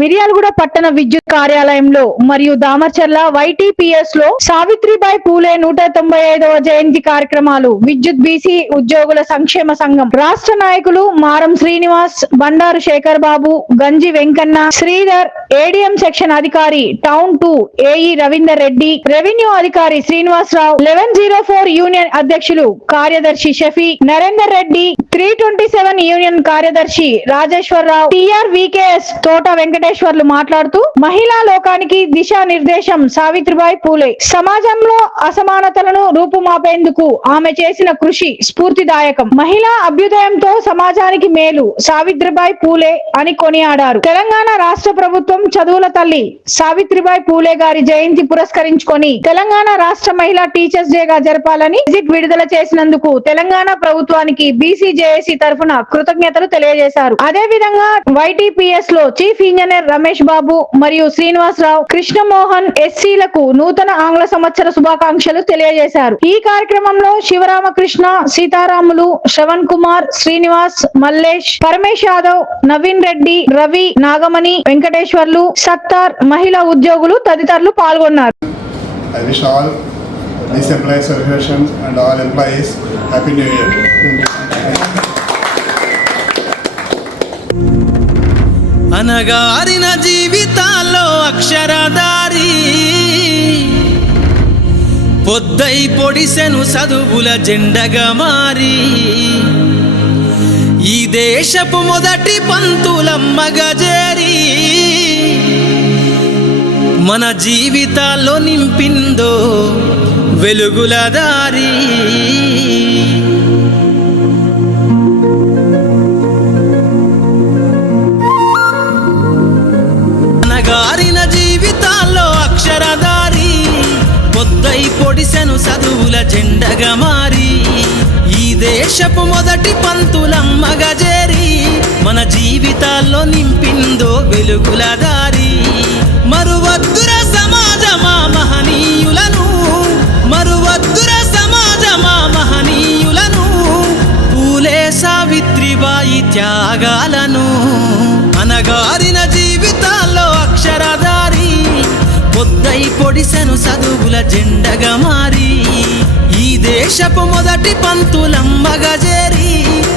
మిర్యాలగూడ పట్టణ విద్యుత్ కార్యాలయంలో మరియు దామర్చర్ల వైటీపీఎస్ లో సావిత్రిబాయి పూలే 195వ జయంతి కార్యక్రమాలు విద్యుత్ బీసీ ఉద్యోగుల సంక్షేమ సంఘం రాష్ట్ర నాయకులు మారం శ్రీనివాస్, బండారు శేఖర్ బాబు, గంజి వెంకన్న, శ్రీధర్, ఏడీఎం సెక్షన్ అధికారి town 2 AE Ravinder Reddy, revenue అధికారి శ్రీనివాసరావు, 1104 యూనియన్ అధ్యక్షులు కార్యదర్శి షఫీ, నరేందర్ రెడ్డి, 327 యూనియన్ కార్యదర్శి రాజేశ్వరరావు, టీఆర్వీకేఎస్ తోట వెంకటేశ్వర్లు మాట్లాడుతూ మహిళా లోకానికి దిశానిర్దేశం సావిత్రిబాయి పూలే. సమాజంలో అసమానతలను రూపుమాపేందుకు ఆమె చేసిన కృషి స్ఫూర్తిదాయకం. మహిళా అభ్యుదయంతో సమాజానికి మేలు సావిత్రిబాయి పూలే అని కొనియాడారు. తెలంగాణ రాష్ట్ర ప్రభుత్వం చదువుల తల్లి సావిత్రిబాయి పూలే గారి జయంతి పురస్కరించుకొని తెలంగాణ రాష్ట్ర మహిళా టీచర్స్ డేగా జరపాలని గెజిట్ విడుదల చేసినందుకు తెలంగాణ ప్రభుత్వానికి బీసీజేఏసీ తరఫున కృతజ్ఞతలు తెలియజేశారు. అదే విధంగా వైటీపీఎస్ లో చీఫ్ ఇంజనీర్ రమేష్ బాబు మరియు శ్రీనివాసరావు, కృష్ణమోహన్ ఎస్సీలకు నూతన ఆంగ్ల సంవత్సర శుభాకాంక్షలు తెలియజేశారు. ఈ కార్యక్రమంలో శివరామకృష్ణ, సీతారాములు, శ్రవణ్ కుమార్, శ్రీనివాస్, మల్లేష్, పరమేశ్ యాదవ్, నవీన్ రెడ్డి, రవి, నాగమణి, వెంకటేశ్వర్లు, సత్తార్, మహిళా ఉద్యోగులు తదితరులు పాల్గొన్నారు. I wish all these employees association and all employees happy new year. అనగారిన జీవితాల్లో అక్షరధారి పొద్దై పొడిసెను చదువుల జెండగా మారి ఈ దేశపు మొదటి పంతులమ్మగా చేరి మన జీవితాల్లో నింపిందో వెలుగుల దారి. అనగారిన జీవితాల్లో అక్షరధారి పొద్దై పొడిసెను చదువుల జెండగా మారి ఈ దేశపు మొదటి పంతులమ్మగా చేరి మన జీవితాల్లో నింపిందో వెలుగుల దారి. మరువద్దుర సమాజమా మహనీయులను, మరువద్దుర సమాజమా మహనీయులను, పూలే సావిత్రిబాయి త్యాగాలను. అనగారిన జీవితాల్లో అక్షరధారి పొద్దై పొడిసెను చదువుల జెండగా మారి ఈ దేశపు మొదటి పంతులమ్మగా చేరి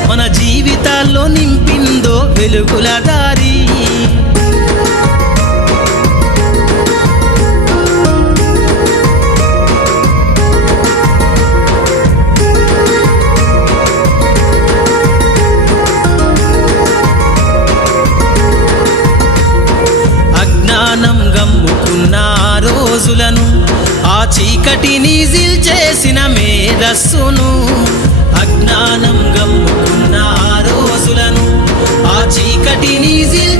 మన జీవితాల్లో నింపిందో వెలుగుల దారి. అజ్ఞానం గమ్ముకున్న రోజులను ఆ చీకటిని చేసిన మేధస్సును, అజ్ఞానం గమ్ముకున్న రోజులను ఆ చీకటిని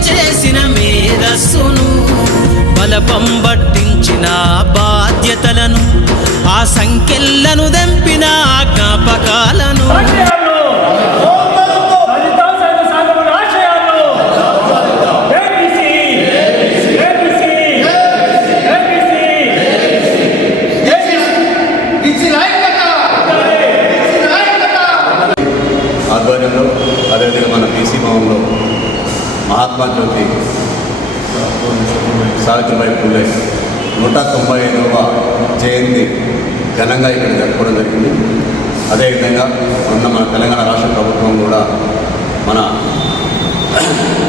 చేసిన మేధస్సును, బలపం పట్టించిన బాధ్యతలను ఆ సంఖ్యలను దెంపిన జ్ఞాపకాలను ఆధ్వర్యంలో, అదేవిధంగా మన బీసీ భవన్లో మహాత్మా జ్యోతి సావిత్రిబాయి పూలే 195వ జయంతి ఘనంగా ఇక్కడ జరుపుకోవడం జరిగింది. అదేవిధంగా మన తెలంగాణ రాష్ట్ర ప్రభుత్వం కూడా మన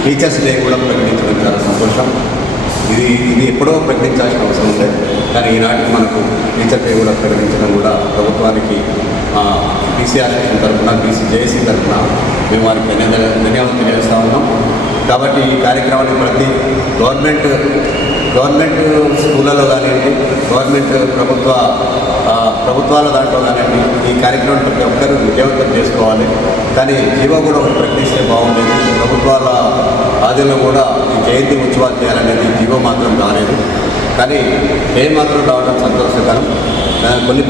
టీచర్స్ డే కూడా ప్రకటించడం చాలా సంతోషం. ఇది ఎప్పుడో ప్రకటించాల్సిన అవసరం లేదు, కానీ ఈనాటికి మనకు టీచర్ డే కూడా ప్రకటించడం కూడా ప్రభుత్వానికి బీసీ అసోసియేషన్ తరఫున, బీసీజేఏసీ తరఫున మేము వారికి ధన్యవాదాలు తెలియజేస్తూ ఉన్నాం. కాబట్టి ఈ కార్యక్రమాన్ని ప్రతి గవర్నమెంట్ స్కూళ్ళలో కానివ్వండి, గవర్నమెంట్ ప్రభుత్వాల దాంట్లో కానివ్వండి, ఈ కార్యక్రమం ప్రతి ఒక్కరూ విజయవంతం చేసుకోవాలి. కానీ జీవో కూడా ఒకటి ప్రకటిస్తే బాగుండేది. ప్రభుత్వాల ఆధీనంలో కూడా ఈ జయంతి ఉత్సవాలు చేయాలనేది జీవో మాత్రం రాలేదు, కానీ మాత్రం రావడం సంతోషకరం. కొన్ని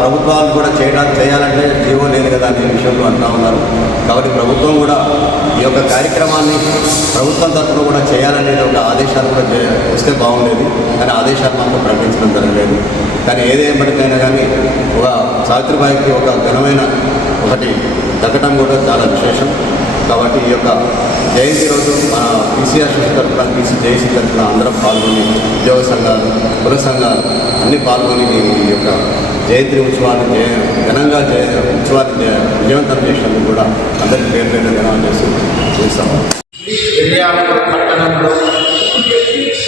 ప్రభుత్వాలు కూడా చేయాలంటే జీవో లేదు కదా అనే విషయంలో అంటూ ఉన్నారు. కాబట్టి ప్రభుత్వం కూడా ఈ యొక్క కార్యక్రమాన్ని ప్రభుత్వం తరఫున కూడా చేయాలనేది ఒక ఆదేశాలు కూడా వస్తే బాగుండేది, కానీ ఆదేశాలు మాత్రం ప్రకటించడం జరగలేదు. కానీ ఏదేమటికైనా కానీ ఒక సావిత్రిబాయికి ఒక ఘనమైన ఒకటి దక్కడం కూడా చాలా విశేషం. కాబట్టి ఈ యొక్క జయంతి రోజు మన పీసీఆర్ తరఫున పీసీ జేఏసీ తరఫున అందరం పాల్గొని ఉద్యోగ సంఘాలు కుల సంఘాలు అన్నీ పాల్గొని ఈ యొక్క జయంతి ఉత్సవాన్ని ఘనంగా ఉత్సవాన్ని విజయవంతం చేసినందుకు కూడా అందరికీ పేరు పేరు ధన్యవాదాలు చేస్తాము. మిర్యాలగూడ పట్టణంలో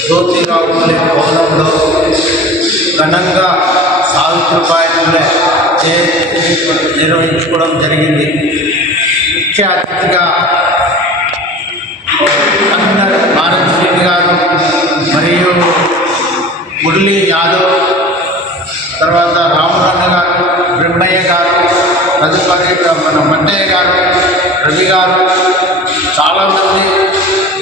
జ్యోతిరావు పూలే భవనంలో ఘనంగా సావిత్రిబాయి పూలే జయంతి నిర్వహించుకోవడం జరిగింది. ముఖ్య అతిథిగా కమిషనర్ భారత్ శ్రీని గారు మరియు మురళీ యాదవ్, తర్వాత రామరన్న గారు, బ్రహ్మయ్య గారు, తదుపరి మన మట్టయ్య గారు, రవి గారు, చాలామంది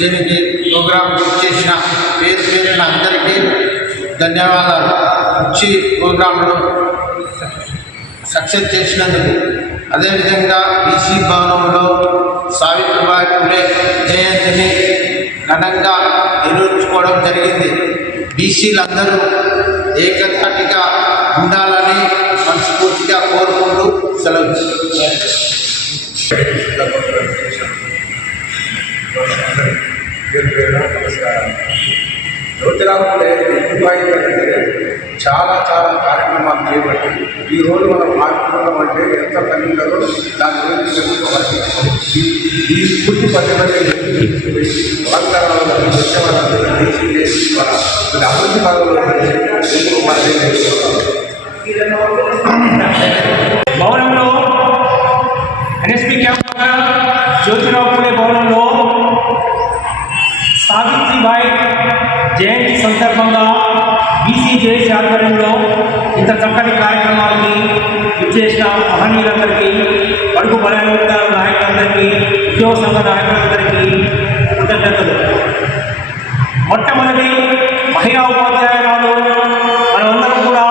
దీనికి ప్రోగ్రాం బుక్ చేసిన పేరున అందరికీ ధన్యవాదాలు. వచ్చి ప్రోగ్రాంలో సక్సెస్ చేసినందుకు. అదేవిధంగా బీసీ భవనంలో సావిత్రిబాయి పూలే జయంతిని ఘనంగా నిర్వహించుకోవడం జరిగింది. బీసీలందరూ ఏకతాటిగా ఉండాలని మనస్ఫూర్తిగా కోరుకుంటూ సెలవు. జ్యోతిరావు పూలే ఎందుకు చాలా కార్యక్రమాలు చేపట్టి ఈరోజు మనం మాట్లాడుతున్నాం అంటే ఎంత తల్లిందో దాని గురించి తెలుసుకోవాలి. ఈ స్ఫూర్తి పద్ధతి అభివృద్ధి భాగంలో భవనంలో ఎన్ఎస్పి క్యాంప్ జ్యోతిరావు పూలే భవనంలో సావిత్రిబాయి జయంతి సందర్భంగా బీసీ జేఏసీ ఆధ్వర్యంలో ఇంత చక్కటి కార్యక్రమాలకి విచ్చేసిన మహనీయులందరికీ, అడుగు బలైన వర్గాల నాయకులందరికీ, ఉద్యోగ సంఘ నాయకులందరికీ కృతజ్ఞతలు. మొట్టమొదటి మహిళా ఉపాధ్యాయురాలు మనమందరం కూడా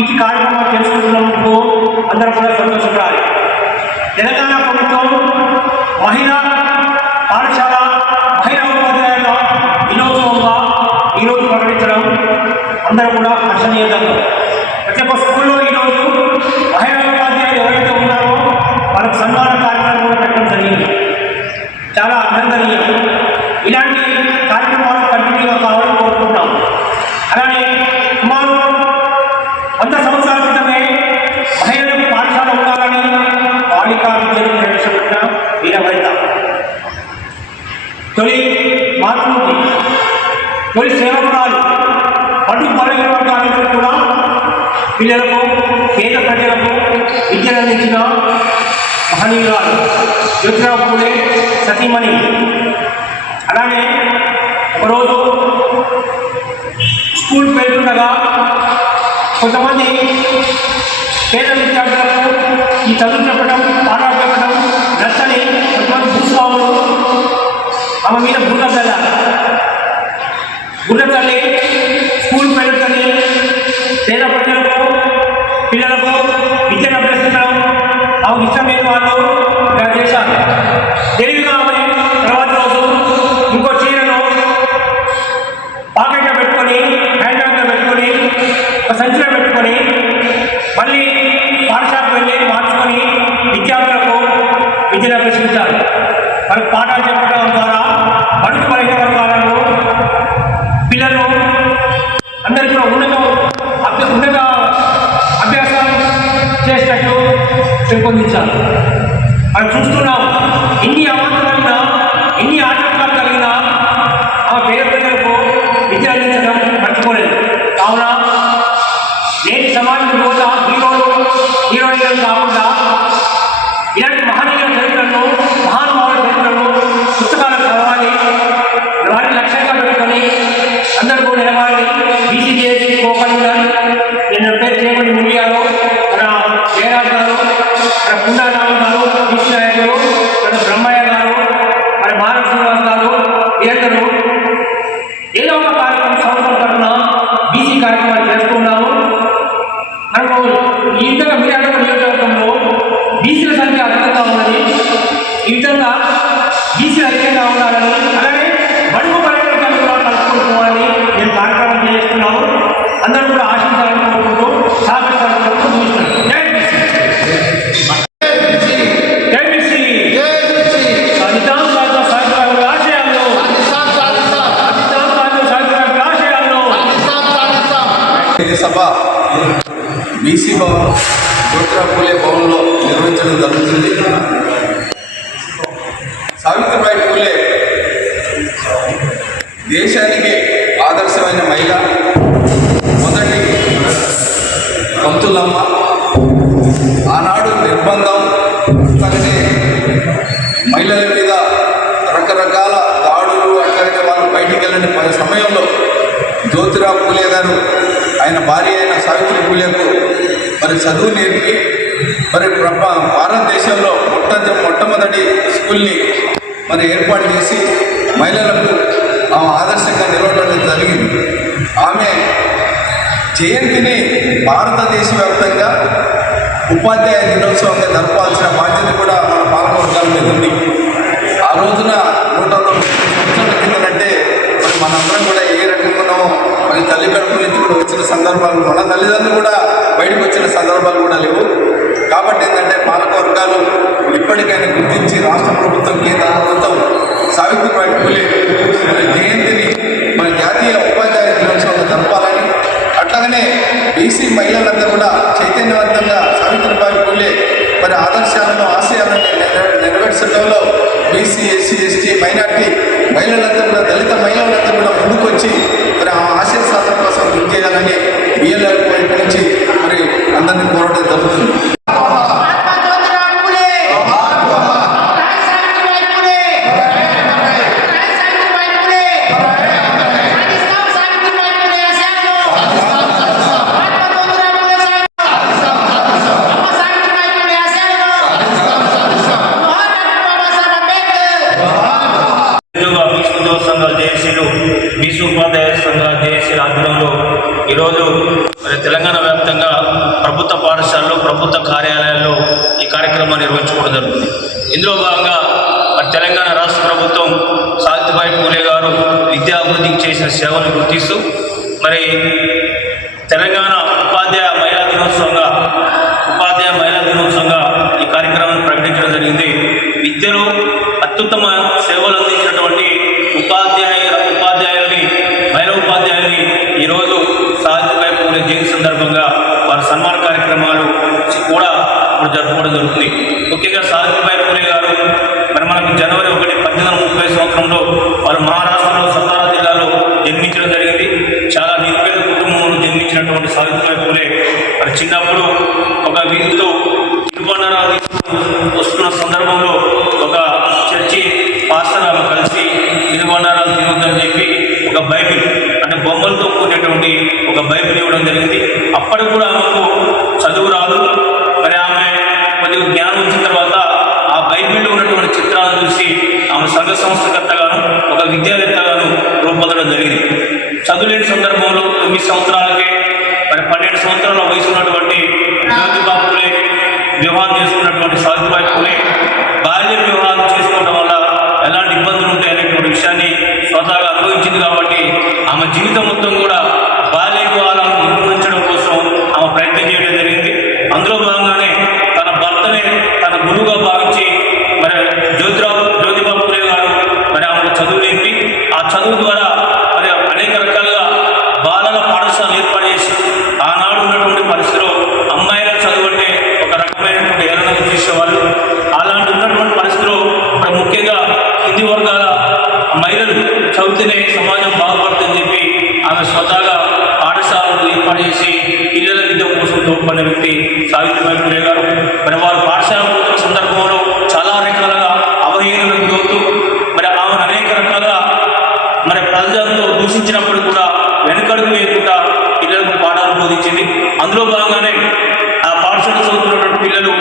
ఈ కార్యక్రమాలు తెలుసుకుంటున్నందుకు అందరం కూడా సంతోషపడాలి. తెలంగాణ ప్రభుత్వం మహిళా పాఠశాల మహిళా ఉపాధ్యాయుల దినోత్సవంగా ఈరోజు ప్రకటించడం అందరూ కూడా హర్షణీయంగా. ప్రతి ఒక్క స్కూల్లో ఈరోజు మహిళా ఉపాధ్యాయులు ఎవరైతే ఉన్నారో వాళ్ళకు సన్మాన కార్యక్రమం కూడా పెట్టడం జరిగింది. చాలా అభినందనీయం. ఇలాంటి కార్యక్రమాలు కంటిన్యూగా కావాలని కోరుకుంటున్నాం. అలానే సుమారు 100 సంవత్సరాల క్రితమే మహిళలకు పాఠశాల ఉండాలని బాలికా విద్యను ప్రవేశపెట్టిన వీరవనిత, తొలి మాతృమూర్తి, తొలి సేవకురాలు, అటు బలహీన వర్గాలకు కూడా పిల్లలకు, పేద ప్రజలకు విద్యను అందించిన మహనీయురాలు జ్యోతిరావు పూలే సతీమణి. అలానే ఒకరోజు స్కూల్ వెళ్తుండగా కొంతమంది పేద విద్యార్థులకు ఈ చదువు చెప్పడం, పాఠాలు చెప్పడం నచ్చని కొంతమంది భూస్వాములు ఆమె మీద బుర్ర తల్లి స్కూల్ వెళ్తుంది. పేద ప్రజలకు, పిల్లలకు విద్యను అభ్యసించడం ఆమెకు ఇష్టం లేని వాళ్ళు ఇలా చేశారు. తెలివిగా ఆమె తర్వాత రోజు ఇంకో చీరను పాకెట్లో పెట్టుకొని, హ్యాండ్ బ్యాగ్లో పెట్టుకొని, ఒక సంచిలో పెట్టుకొని మళ్ళీ పాఠశాలకు వెళ్ళి మార్చుకొని విద్యార్థులకు విద్యను అభ్యసించారు. మనకు పాఠాలు చెప్పడం ద్వారా అడుగు బలహీన వర్గాలను పిల్లలు అందరికీ కూడా ఉన్నత అభ్యాసం చేసినట్టు పెంపొందించారు. మనం చూస్తున్నాం, ఎన్ని అవాంతరాలున్నా, ఎన్ని ఆటంకాలు కలిగినా ఆ పేద ప్రజలకు విద్య అందించడం మర్చిపోలేదు. కావున నేటి సమాజం యువత హీరోయిన్లను కాకుండా ఇలాంటి మహనీయుల చరిత్రను, మహానుభావుల చరిత్రను పుస్తకాల సభ బీసీ భవన్ జ్యోతిరావు పూలే భవన్లో నిర్వహించడం జరుగుతుంది. సావిత్రిబాయి పూలే దేశానికి ఆదర్శమైన మహిళ. మొదటి పంతులమ్మ. ఆనాడు నిర్బంధం, అట్లాగనే మహిళల మీద రకరకాల దాడులు, అట్లాగనే వాళ్ళు బయటికి వెళ్ళని సమయంలో జ్యోతిరావు పూలే గారు ఆయన భార్య అయిన సావిత్రి పూలేకు మరి చదువు నేర్పి మరి భారతదేశంలో మొట్టమొదటి స్కూల్ని మరి ఏర్పాటు చేసి మహిళలకు ఆదర్శంగా నిలవడం జరిగింది. ఆమె జయంతిని భారతదేశ వ్యాప్తంగా ఉపాధ్యాయ దినోత్సవంగా జరపాల్సిన బాధ్యత కూడా మన పాలకవర్గాల మీద ఉంది. ఆ రోజున 120 సంవత్సరాల కిందనంటే మరి మనందరం కూడా ఏ రకంగానో మరి తల్లి కడుపు నుంచి కూడా వచ్చిన సందర్భాలు, మన తల్లిదండ్రులు కూడా బయటకు వచ్చిన సందర్భాలు కూడా లేవు. కాబట్టి ఏంటంటే పాలకవర్గాలు ఇప్పటికైనా గుర్తించి రాష్ట్ర ప్రభుత్వం, కేంద్ర ప్రభుత్వం సావిత్రిబాయి పూలే జయంతిని మన జాతీయ ఉపాధ్యాయ దినోత్సవంగా జరపాలని, అట్లాగనే బీసీ మహిళలందరూ కూడా చైతన్యవంతంగా సావిత్రిబాయి పూలే మరి ఆదర్శాలను, ఆశయాలను నెరవేర్చడంలో బీసీ, ఎస్సీ, ఎస్టీ, మైనార్టీ మహిళలందరూ కూడా, దళిత మహిళలందరూ కూడా ముందుకొచ్చి మరి ఆ ఆశయ సాధన కోసం కృషి చేయాలని బిఎల్ఆర్ పాయింట్ నుంచి మరి అందరినీ కోరడం జరుగుతుంది. బీసీ ఉపాధ్యాయ సంఘాల జేఏసీ ఆధ్వర్యంలో ఈరోజు మరి తెలంగాణ వ్యాప్తంగా ప్రభుత్వ పాఠశాలలు, ప్రభుత్వ కార్యాలయాల్లో ఈ కార్యక్రమాన్ని నిర్వహించుకోవడం జరుగుతుంది. ఇందులో భాగంగా మరి తెలంగాణ రాష్ట్ర ప్రభుత్వం సావిత్రిబాయి పూలే గారు విద్యాభివృద్ధికి చేసిన సేవలను గుర్తిస్తూ మరి తెలంగాణ ఉపాధ్యాయ మహిళా దినోత్సవంగా ఈ కార్యక్రమాన్ని ప్రకటించడం జరిగింది. విద్యలో అత్యుత్తమ సేవలు అందించినటువంటి మహిళా ఉపాధ్యాయుల్ని ఈరోజు సావిత్రిబాయి పూలే జయంతి సందర్భంగా వారి సన్మాన కార్యక్రమాలు కూడా ఇప్పుడు జరుపుకోవడం జరుగుతుంది. ముఖ్యంగా సావిత్రిబాయి పూలే గారు మరి మనకు జనవరి 1, 1830 సంవత్సరంలో వారు మహారాష్ట్రలో సతారా జిల్లాలో జన్మించడం జరిగింది. చాలా నిరుపేద కుటుంబంలో జన్మించినటువంటి సావిత్రిబాయి పూలే మరి చిన్నప్పుడు ఒక వీధితో తిరుపన్నారాలు వస్తున్న సందర్భంలో ఒక చర్చి పాస్టర్ ఆమె కలిసి తిరుపన్నారాలు తినొద్దని చెప్పి ఒక బైబిల్, అంటే బొమ్మలతో కూడినటువంటి ఒక బైబిల్ ఇవ్వడం జరిగింది. అప్పటికి కూడా ఆమెకు చదువు రాదు. మరి ఆమె కొద్దిగా జ్ఞానం వచ్చిన తర్వాత ఆ బైబిల్లో ఉన్నటువంటి చిత్రాలను చూసి ఆమె సంఘ సంస్థకర్తగాను, ఒక విద్యావేత్తగాను రూపొందడం జరిగింది. చదువులేని సందర్భంలో 9 సంవత్సరాలకే మరి 12 సంవత్సరాల వయసు ఉన్నటువంటి జ్యోతిబా పూలే వివాహం చేసుకున్నటువంటి సావిత్రిబాయి పూలే బాల్య వివాహం చేసుకోవడం వల్ల ఎలాంటి ఇబ్బందులు ఉంటాయనేటువంటి విషయాన్ని స్వతహాగా అనుభవించింది. కాబట్టి ఆమె జీవితం మొత్తం కూడా బాల్య వివాహాలను నిర్మూలించడం కోసం ఆమె ప్రయత్నం చేయడం జరిగింది. అందులో భాగంగానే తన భర్తనే తన గురువుగా భావించి మరి జ్యోతిబా పూలే గారు మరి ఆమెకు చదువు నేర్పి ఆ చదువు ద్వారా మరి అనేక రకాలుగా బాలల పాఠశాలలు ఏర్పాటు చేసి ఆనాడు ఉన్నటువంటి పరిస్థితిలో అమ్మాయిల చదువు అంటే ఒక రకమైనటువంటి ఏలనకు చేసేవాళ్ళు. అలాంటి ఉన్నటువంటి పరిస్థితిలో ఇప్పుడు ముఖ్యంగా హిందీ వర్గాల మహిళలు చదివితేనే సమాజం బాగుపడుతుందని చెప్పి ఆమె స్వతహాగా పాఠశాలను ఏర్పాటు చేసి పిల్లల విద్య కోసం తోడ్పడిన వ్యక్తి సావిత్రిబాయి పూలే గారు. మరి వారు పాఠశాల పోతున్న సందర్భంలో చాలా రకాలుగా అవహేళనకు గురవుతూ మరి ఆమెను అనేక రకాలుగా మరి ప్రజలతో దూషించినప్పుడు కూడా వెనుకడుగు వేయకుండా పిల్లలకు పాఠాలు బోధించింది. అందులో భాగంగానే ఆ పాఠశాల చదువుతున్నటువంటి పిల్లలు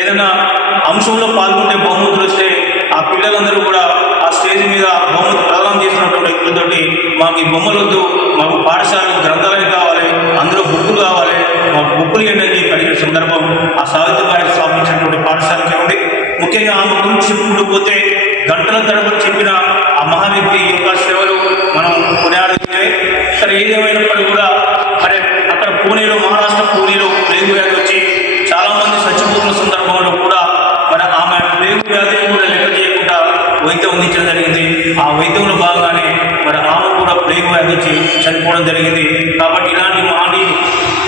ఏదైనా అంశంలో పాల్గొంటే బహుమతులు వస్తే ఆ పిల్లలందరూ కూడా ఆ స్టేజ్ మీద బహుమతి ప్రదానం చేసినటువంటి వ్యక్తులతోటి మాకు ఈ బొమ్మలు వద్దు, మాకు పాఠశాలకు గ్రంథాలయం కావాలి, అందులో బుక్కులు కావాలి, మాకు బుక్కులు ఏంటని అడిగిన సందర్భం ఆ సావిత్రిబాయి స్థాపించినటువంటి పాఠశాలకే ఉంది. ముఖ్యంగా ఆమె గురించి చెప్పుకుంటూ పోతే గంటల తరబడి చెప్పిన ఆ మహావ్యక్తి యొక్క సేవలు మనం కొనియాడితే సరే. ఏదేమైనప్పటికీ కూడా మరి అక్కడ పూణేలో, మహారాష్ట్ర పూణేలో ప్లేగు వ్యాధి వచ్చి చాలామంది చచ్చిపోతున్న సందర్భంలో కూడా మరి ఆమె ప్లేగు వ్యాధిని కూడా లెక్క చేయకుండా వైద్యం అందించడం జరిగింది. ఆ వైద్యంలో భాగంగానే మరి ఆమె కూడా ప్లేగు వ్యాధి వచ్చి చనిపోవడం జరిగింది. కాబట్టి ఇలాంటి మహనీయులు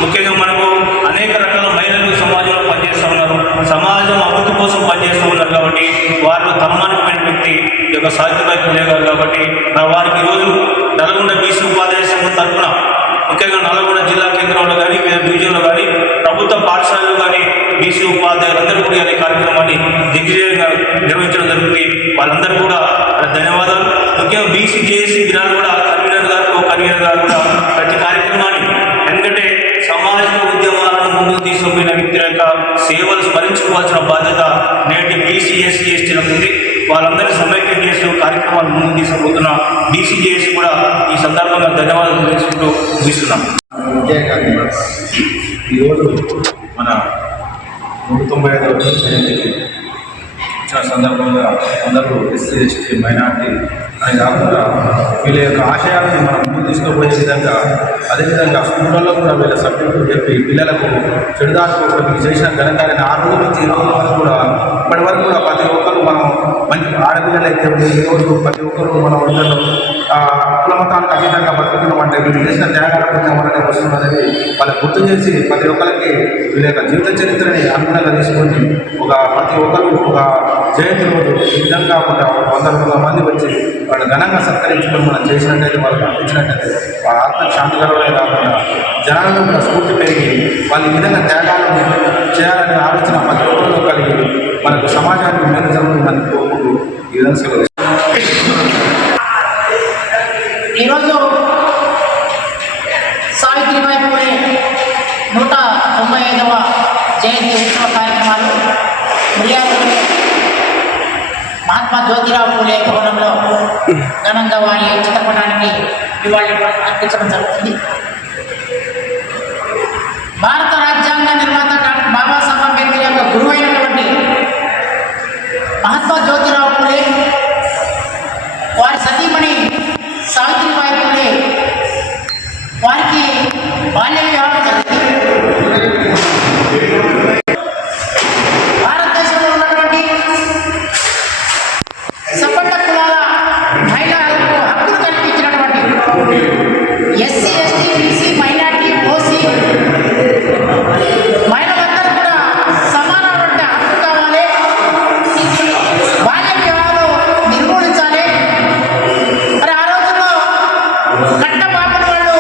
ముఖ్యంగా మనకు అనేక రకాల మహిళలు సమాజంలో పనిచేస్తూ ఉన్నారు, సమాజం అభివృద్ధి కోసం పనిచేస్తూ ఉన్నారు. కాబట్టి వారిలో తన్మానికమైన వ్యక్తి ఈ యొక్క సావిత్రిబాయి పూలే గారు. కాబట్టి వారికి ఈరోజు నల్గొండ బీసీ ఉపాధ్యాయ సంఘం తరఫున ముఖ్యంగా నల్గొండ జిల్లా కేంద్రంలో కానీ వేరే డివిజన్లో కానీ ప్రభుత్వ పాఠశాలలో కానీ బీసీ ఉపాధ్యాయులందరూ కూడా ఈ కార్యక్రమాన్ని దిగ్విజయంగా నిర్వహించడం జరుగుతుంది. వాళ్ళందరూ కూడా ధన్యవాదాలు. ముఖ్యంగా బీసీ జేఏసీ దినాలు కూడా కన్వీనర్ గారు కూడా ప్రతి కార్యక్రమాన్ని, ఎందుకంటే సామాజిక ఉద్యమాలను ముందుకు తీసుకుపోయిన వ్యక్తుల యొక్క సేవలు స్మరించుకోవాల్సిన బాధ్యత నేటి బీసీ ఎస్సీ ఎస్టీలకు ఉంది. వాళ్ళందరినీ సమైక్యం చేస్తూ కార్యక్రమాలు ముందుకు తీసుకుపోతున్న బీసీ జేఏసీ కూడా ఈ సందర్భంగా ధన్యవాదాలు తెలుసుకుంటూ ముగిస్తున్నాం. ముఖ్యంగా ఈరోజు మన 195వ జయంతికి వచ్చిన సందర్భంగా అందరూ ఎస్సీ ఎస్టీ మైనార్టీ అని కాకుండా వీళ్ళ యొక్క ఆశయాలను మనం ముందు తీసుకుపోయే విధంగా, అదేవిధంగా స్కూళ్ళల్లో కూడా వీళ్ళ సబ్జెక్టులు చెప్పి పిల్లలకు చెడుదారుకోవడం చేసిన ఘనకార్యాన్ని 6 రోజుల నుంచి 20 రోజుల వరకు కూడా ఇప్పటి వరకు కూడా ప్రతి ఒక్కరు మనం మంచి ఆడపిల్లలు అయితే ఈరోజు ప్రతి ఒక్కరు మన ఊళ్ళలో కులమతానికి అతీతంగా బతుకుతున్నాం. అంటే వీళ్ళు చేసిన త్యాగాల పుణ్యం వల్లనే వస్తున్నది వాళ్ళకి గుర్తు చేసి ప్రతి ఒక్కరికి వీళ్ళ యొక్క జీవిత చరిత్రని అనుగుణంగా తీసుకొని ప్రతి ఒక్కరు ఒక జయంతి రోజు ఈ విధంగా ఒక 100 మంది వచ్చి వాళ్ళు ఘనంగా సత్కరించుకొని మనం చేసినట్టయితే వాళ్ళకి అందించినట్టయితే వాళ్ళ ఆత్మకు శాంతి కలవడే కాకుండా జనాలను కూడా స్ఫూర్తి పెరిగి వాళ్ళు ఈ విధంగా త్యాగాలను చేయాలనే ఆలోచన ప్రతి ఒక్కరిలో కలిగి మనకు సమాజానికి మేలు జరుగుతుందని కోరుకుంటూ ఈ విధంగా సెలవు. ఈరోజు సావిత్రిబాయి పూలే 195వ జయంతి ఉత్సవ కార్యక్రమాలు మిర్యాలగూడ మహాత్మా జ్యోతిరావు పూలే భవనంలో ఘనంగా వారి చిత్రపటానికి నివాళి అర్పించడం జరుగుతుంది. భారత రాజ్యాంగ నిర్మాత డాక్టర్ బాబాసాహెబ్ అంబేద్కర్ యొక్క గురువు అయినటువంటి మహాత్మా జ్యోతిరావు పూలే వారి సతీమణి సావిత్రిబాయి పూలే వారికి బాల్య వివాహం జరిగింది. భారతదేశంలో ఉన్నటువంటి సపన్న కులాల మహిళలకు హక్కులు కల్పించినటువంటి SC ST BC minority OC మహిళలందరూ కూడా సమానమైన హక్కు కావాలి. బాల్య వివాహాలు నిర్మూలించాలి. మరి ఆ రోజుల్లో కట్టబాబుల వాళ్ళు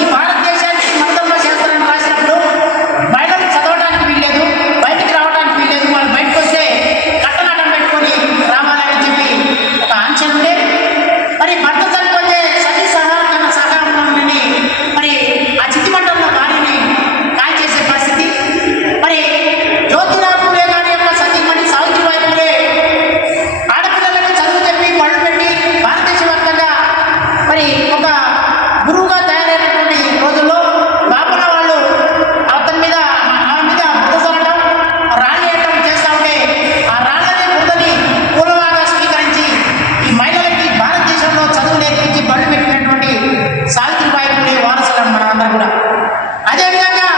ఈ భారతదేశానికి మంత్రమ శాస్త్రాన్ని రాసినప్పుడు మహిళలు చదవడానికి వీల్లేదు, బయటికి రావడానికి వీల్లేదు, వాళ్ళు బయటకు వస్తే కట్టనాటం పెట్టుకొని రావాలని చెప్పి ఒక ఆంక్ష ఉండే. మరి భర్త చనిపోతే సతీ సహకారాన్ని మరి ఆ చిట్టి మంటల్లో భార్యని కాల్ చేసే పరిస్థితి. మరి జ్యోతిరావు పూలే గారి యొక్క సతీమణి సావిత్రిబాయి పూలే ఆడపిల్లలకు చదువు చెప్పి పళ్ళు పెట్టి భారతదేశ వ్యాప్తంగా మరి ఒక గురువుగా తయారైనటువంటి రోజుల్లో బాపుల వాళ్ళు అతని మీద ఆమె మీద బురద చల్లడం, రాళ్ళు వేయటం చేస్తూ ఉంటే ఆ రాళ్ళని బురదని పూలవాగా స్వీకరించి ఈ మహిళలకి భారతదేశంలో చదువు నేర్పించి బళ్ళు పెట్టినటువంటి సావిత్రిబాయి పూలే వారసులం మన అందరం కూడా. అదేవిధంగా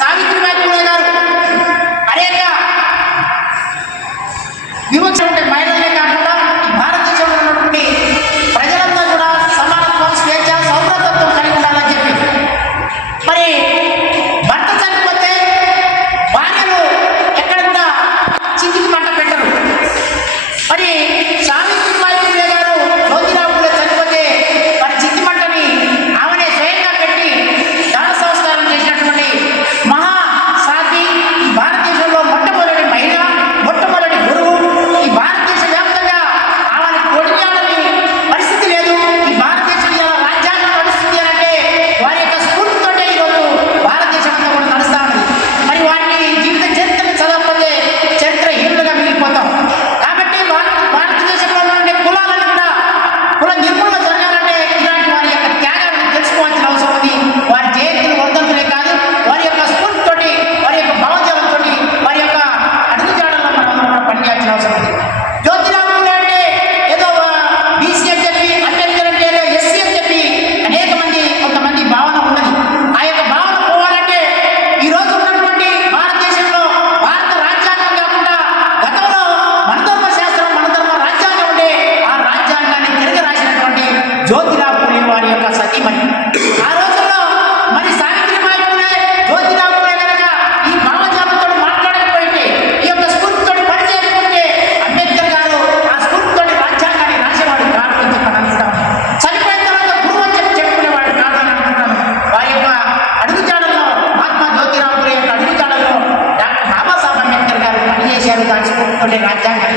సావిత్రిబాయి పూలే గారు అనేక వివక్ష ఉంటే మహిళలే కాకుండా ఈ భారతదేశంలో ఉన్నటువంటి ప్రజలంతా కూడా సమానత్వం, స్వేచ్ఛ, సౌభ్రతత్వం కలిగి ఉండాలని చెప్పి మరి భర్త చనిపోతే భార్యలు ఎక్కడ కూడా చితికి మంట పెట్టరు. మరి సావిత్రిబాయి పూలే గారు జ్యోతిరావు పూలే చనిపోతే మరి చితి మంటని ఆమెనే స్వయంగా పెట్టి దాన సంస్కారం చేసినటువంటి మహా సాధ్వి, ఈ భారతదేశంలో మొట్టమొదటి మహిళ, మొట్టమొదటి గురువు, ఈ భారతదేశ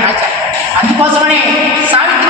రాశారు. అందుకోసమనే సావిత్రి